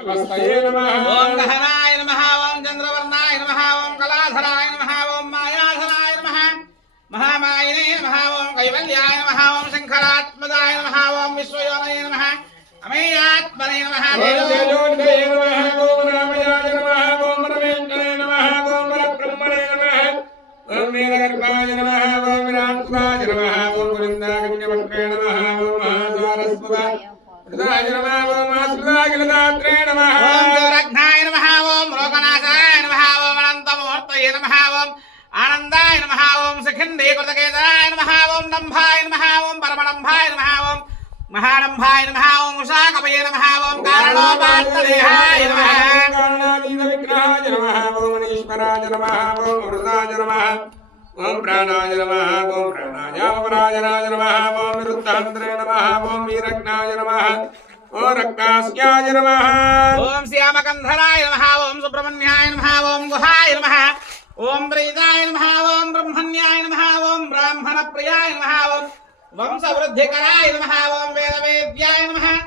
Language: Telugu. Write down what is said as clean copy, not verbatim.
ఓం గహనాయ నమః ఓం చంద్రవర్ణాయ నమః ఓం కళాధరాయ నమః ఓం మాయాధరాయ నమః మహామాయనే నమః ఓం కైవల్యాయ నమః ఓం శంకరాత్మదాయ నమః ఓం విశ్వయోనయ నమః అమేయాత్మనే నమః తేజోంజయ నమః ఓం రామయాయ నమః ఓం రమేంద్రాయ నమః ఓం పరబ్రహ్మణే నమః ఓం నీలగర్భాయ నమః ఓం విరాట్వాయ నమః ఓం వృందాగణ్యవక్రే నమః ఓం మహాద్వారస్పదాయ నమః ఓం ఆశ్రుదాగిలదాత్రే నమః ఓం దురఘ్నాయ నమః ఓం లోకనాశాయ నమః ఓం అనంతమూర్తయే నమః ఓం ఆనందాయ నమః ఓం సఖిందీకృతకేతనాయ నమః ఓం డంభాయ నమః ఓం పరమడంభాయ నమః ఓం మహాడంభాయ నమః ఓం ఉషాకపయే నమః ఓం కారణోపాత్తదేహాయ నమః కారణాతీత విగ్రహాయ నమః ఓం ఈశ్వరాయ నమః ఓం అమృతాయ నమః ఓం ప్రాణాయ నమః ఓం ప్రాణాయామపరాయణాయ నమః ఓం విరుద్ధాంధ్రే నమః ఓం వీరజ్ఞాయ నమః ఓం రక్తాస్యాయ నమః ఓం శ్యామకంధరాయ నమః ఓం సుబ్రహ్మణ్యాయ నమః ఓం గుహాయ నమః ఓం ప్రీతాయ నమః ఓం బ్రహ్మణ్యాయ నమః ఓం బ్రాహ్మణ ప్రియాయ నమః ఓం వంశవృద్ధికరాయ నమః ఓం వేదవేద్యాయ నమః